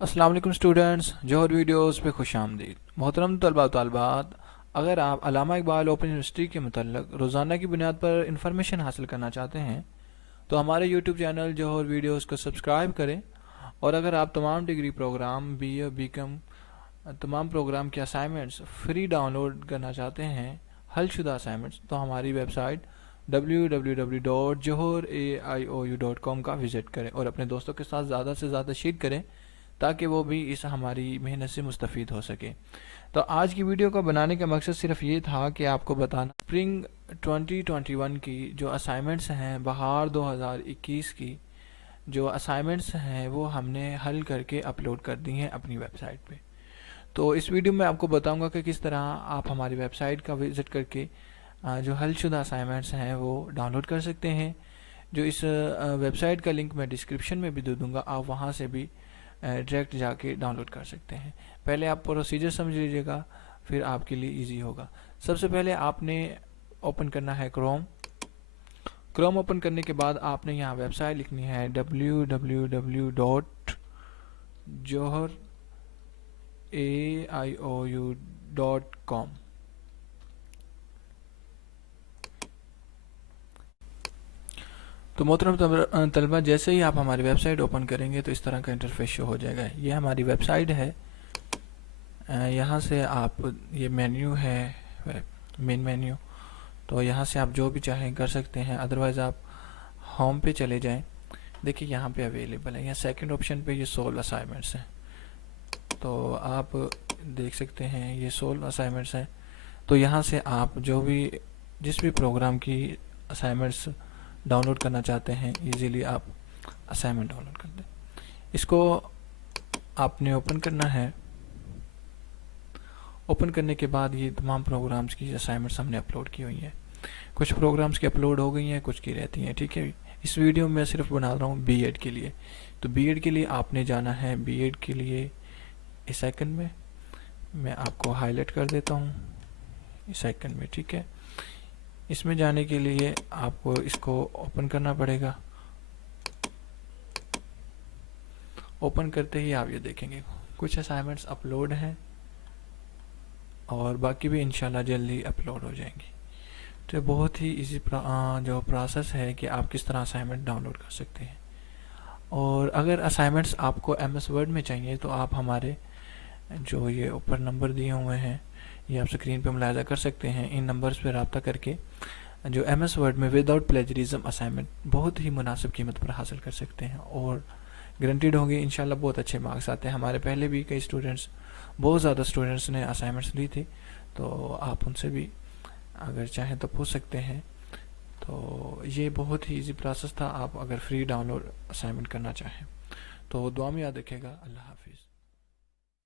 السلام علیکم اسٹوڈنٹس، جوہر ویڈیوز پہ خوش آمدید۔ محترم طلباء و طالبات، اگر آپ علامہ اقبال اوپن یونیورسٹی کے متعلق روزانہ کی بنیاد پر انفارمیشن حاصل کرنا چاہتے ہیں تو ہمارے یوٹیوب چینل جوہر ویڈیوز کو سبسکرائب کریں، اور اگر آپ تمام degree program B A B com تمام پروگرام کے اسائنمنٹس فری ڈاؤن لوڈ کرنا چاہتے ہیں، حل شدہ اسائنمنٹس، تو ہماری ویب سائٹ www.johor.aiou.com کا وزٹ کریں اور اپنے دوستوں کے ساتھ زیادہ سے زیادہ شیئر کریں تاکہ وہ بھی اس ہماری محنت سے مستفید ہو سکے۔ تو آج کی ویڈیو کو بنانے کا مقصد صرف یہ تھا کہ آپ کو بتانا اسپرنگ 2021 کی جو اسائنمنٹس ہیں، بہار 2021 کی جو اسائنمنٹس ہیں وہ ہم نے حل کر کے اپلوڈ کر دی ہیں اپنی ویب سائٹ پہ۔ تو اس ویڈیو میں آپ کو بتاؤں گا کہ کس طرح آپ ہماری ویب سائٹ کا وزٹ کر کے جو حل شدہ اسائنمنٹس ہیں وہ ڈاؤن لوڈ کر سکتے ہیں۔ جو اس ویب سائٹ کا لنک میں ڈسکرپشن میں بھی دے دوں گا، آپ وہاں سے بھی ڈائریکٹ جا کے ڈاؤن لوڈ کر سکتے ہیں۔ پہلے آپ پروسیجر سمجھ لیجیے گا، پھر آپ کے لیے ایزی ہوگا۔ سب سے پہلے آپ نے اوپن کرنا ہے کروم اوپن کرنے کے بعد آپ نے یہاں ویب سائٹ لکھنی ہے www.johor.aiou.com۔ تو محترم طلبہ، جیسے ہی آپ ہماری ویب سائٹ اوپن کریں گے تو اس طرح کا انٹرفیس شو ہو جائے گا۔ یہ ہماری ویب سائٹ ہے۔ یہاں سے آپ یہ مینیو ہے، مین مینیو، تو یہاں سے آپ جو بھی چاہیں کر سکتے ہیں، ادروائز آپ ہوم پہ چلے جائیں۔ دیکھیے یہاں پہ اویلیبل ہے، یہاں سیکنڈ آپشن پہ یہ 16 اسائنمنٹس ہیں، تو آپ دیکھ سکتے ہیں یہ 16 اسائنمنٹس ہیں۔ تو یہاں سے آپ جس بھی پروگرام کی اسائنمنٹس ڈاؤن لوڈ کرنا چاہتے ہیں، ایزیلی آپ اسائنمنٹ ڈاؤن لوڈ کر دیں۔ اس کو آپ نے اوپن کرنا ہے۔ اوپن کرنے کے بعد یہ تمام پروگرامز کی اسائنمنٹس ہم نے اپلوڈ کی ہوئی ہیں۔ کچھ پروگرامز کی اپلوڈ ہو گئی ہیں، کچھ کی رہتی ہیں، ٹھیک ہے۔ اس ویڈیو میں صرف بنا رہا ہوں بی ایڈ کے لیے۔ تو بی ایڈ کے لیے آپ نے جانا ہے، بی ایڈ کے لیے اس آئکن میں آپ کو ہائی لائٹ کر دیتا ہوں، اس آئکن میں، ٹھیک ہے۔ اس میں جانے کے لیے آپ کو اس کو اوپن کرنا پڑے گا۔ اوپن کرتے ہی آپ یہ دیکھیں گے کچھ اسائنمنٹس اپلوڈ ہیں اور باقی بھی انشاءاللہ جلدی اپلوڈ ہو جائیں گی۔ تو یہ بہت ہی ایزی جو پروسیس ہے کہ آپ کس طرح اسائنمنٹ ڈاؤن لوڈ کر سکتے ہیں۔ اور اگر اسائنمنٹس آپ کو ایم ایس ورڈ میں چاہیے تو آپ ہمارے جو یہ اوپر نمبر دیے ہوئے ہیں، یہ آپ سکرین پہ ملاحظہ کر سکتے ہیں، ان نمبرز پہ رابطہ کر کے جو ایم ایس ورڈ میں وداؤٹ پلیجرزم اسائنمنٹ بہت ہی مناسب قیمت پر حاصل کر سکتے ہیں، اور گرنٹیڈ ہوں گے انشاءاللہ، بہت اچھے مارکس آتے ہیں۔ ہمارے پہلے بھی کئی بہت زیادہ اسٹوڈنٹس نے اسائنمنٹس لی تھی، تو آپ ان سے بھی اگر چاہیں تو پوچھ سکتے ہیں۔ تو یہ بہت ہی ایزی پروسیس تھا، آپ اگر فری ڈاؤن لوڈ اسائنمنٹ کرنا چاہیں تو دعا میں یاد رکھے گا۔ اللہ حافظ۔